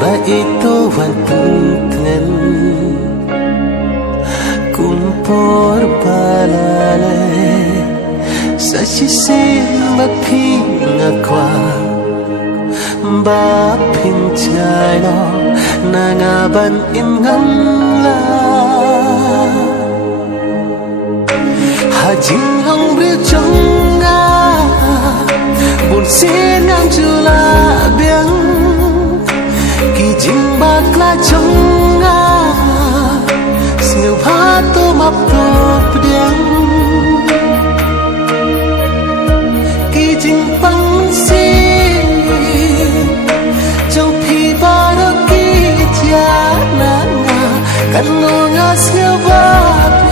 ba ito wan tungan kumpor balale sa chisin mapinga kwa ba pinchay no nangaban imngan la hajing hong bri chong nga buồn xin ngang chula biếng kỳ jing bạc la chong nga siêu phá tô mập tô biếng kỳ jing băng si châu phi ba đó kỳ cha na nga kan lo nga siêu bạc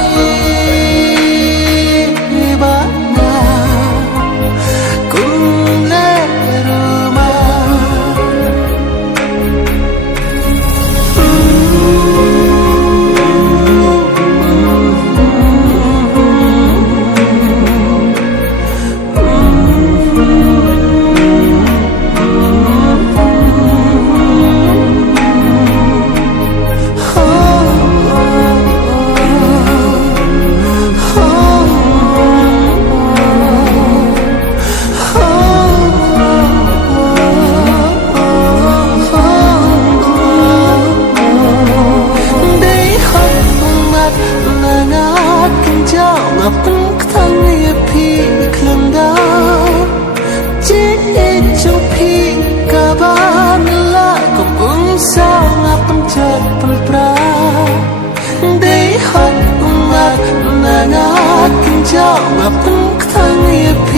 Hãy subscribe cho kênh Ghiền Mì Gõ để không bỏ lỡ những video hấp dẫn.